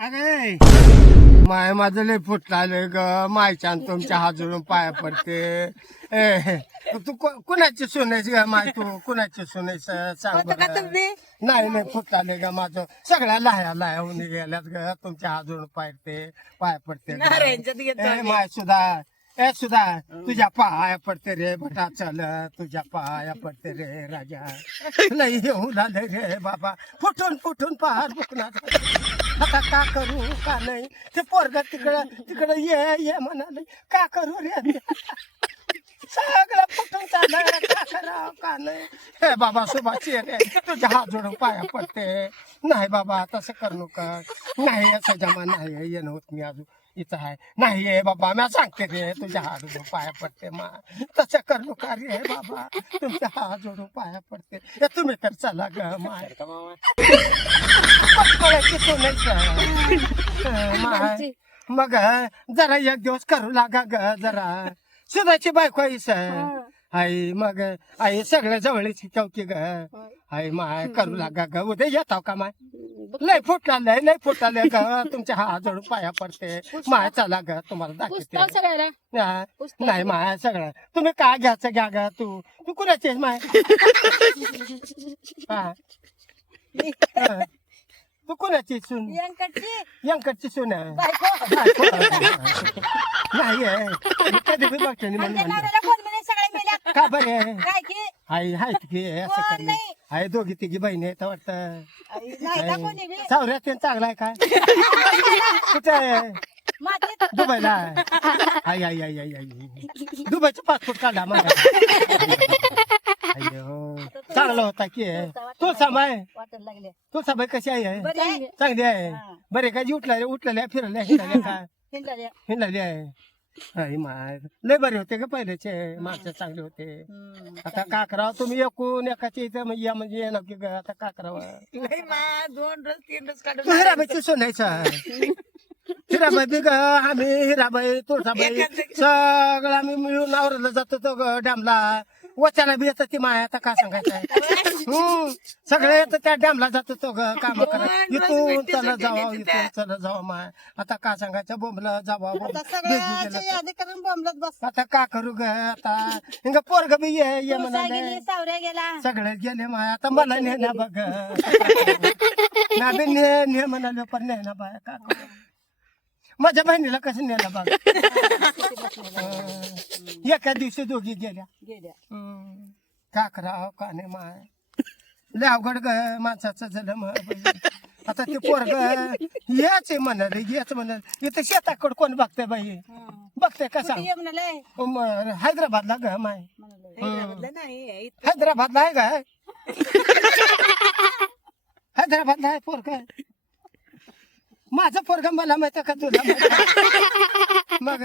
अरे माय माझं लय फुटलाय ग मायच्या तुमच्या हात जोडून पाया पडते तू कुणाची सुनायची ग माय तू कुणाची सुनायचं सांग होतं का बरं. तुम्ही? नाही फुटलाय ग माझं सगळ्या लाह्या होऊन गेल्यात ग तुमच्या हात जोडून पाया पडते ग. नारायणच्यात घेतो आम्ही. माय सुधा तुझ्या पाया पडते रे बटा चल तुझ्या पाया पडते रे राजा लई येऊ झाले रे बाबा फुटून पहाड बुकणार आता का करू का नाही ते पोरग तिकडं ये म्हणाले का करू रे सगळं फुटून चाललंय का करावं का नाही हे बाबा सुभाषी रे तुझ्या हात जोडून पाया पडते नाही बाबा तसं करू नका नाही असं जमा नाही येणं होत मी अजून इथं आहे नाही आहे बाबा मी सांगते रे तुझ्या हात जोडून पाया पडते मा तसं करू नका रे बाबा तुमच्या हात जोडून पाया पडते हे तुम्ही तर चला ग माय माय मग जरा एक दिवस करू लागा ग जरा सुधाची बायको आई मग आई सगळ्या जवळची चौकी ग आई माय करू लागा ग उद्या येताव का माय लय फुटलाय ग तुमच्या हात जोडून पाया पडते माय चला ग तुम्हाला दाखवते हा, नाही माय सगळं तुम्ही काय घ्यायचं घ्या ग तू कुणाचीच माय हा तू कुणाची सून यंकटची सून आहे बायको. नाही कधी बी बघते आमच्या म्हणून नवऱ्याला कोण म्हणे सगळे मेल्या का बरे काय की आई आहेत की असं कोण करणे नाही. आहे दोघी तिघी बहिणी आहेत वाटतं आई, नाही का कोणी बी? सावऱ्यात ते चांगला आहे काय कुठे आहे मातीत. दुबईला आई आई आई आई आई दुबईचं पासपोर्ट काढा मला अय्यो चांगला होता की तू समाय वाटायला लागले तू समाय कशी आहे बरे आहे. चांगली आहे हा. बरे काय उठलेल्या फिरल्या हिंडल्या का हिंडल्या. हिंडली आहे आई माय लय बरे होते का पहिल्याचे माणसं चांगले होते हम्म. आता का करावं तुम्ही एकूण एकाच्या इथं म्हणजे येणार की ग, आता का करावं लय मा, 2 रोज 3 रोज काढून तू हिराबाईची सोनायचं हिराबाई बी ग आम्ही हिराबाई तुळसाबाई सगळं आम्ही मिळून आवरला जातो तो ग डॅमला वचाला बी येतं ती माय आता का सांगायचं सगळे येतं त्या डॅमला जातो तो ग काम करा इथून चला जावा माय आता का सांगायचं बोंबला जावा आता सगळ्याची यादी करून बोंबलत बस. आता का करू ग आता हिंग पोरग बी ये तुळसा म्हणाले गेली, सावऱ्या गेला. सगळे गेले माय आता मला ने ना बघ ना बी ने म्हणाले पण ने ना बाय का करू माझ्या बहिणीला कसं नेलं बघ एका दिवशी दोघी गेल्या गेल्या. का करावं का नाही माय लय अवघड ग माणसाचं झालं मग आता ते पोरग याच म्हणाल इथं शेताकडे कोण बघते बाई बघते कसा कुठे ये म्हणाले? हैदराबादला ग माय म्हणाले. हैदराबादला नाही, इथं. हैदराबादला आहे का हैदराबादला आहे पोरग माझं पोरग मला माहिती का तुला मग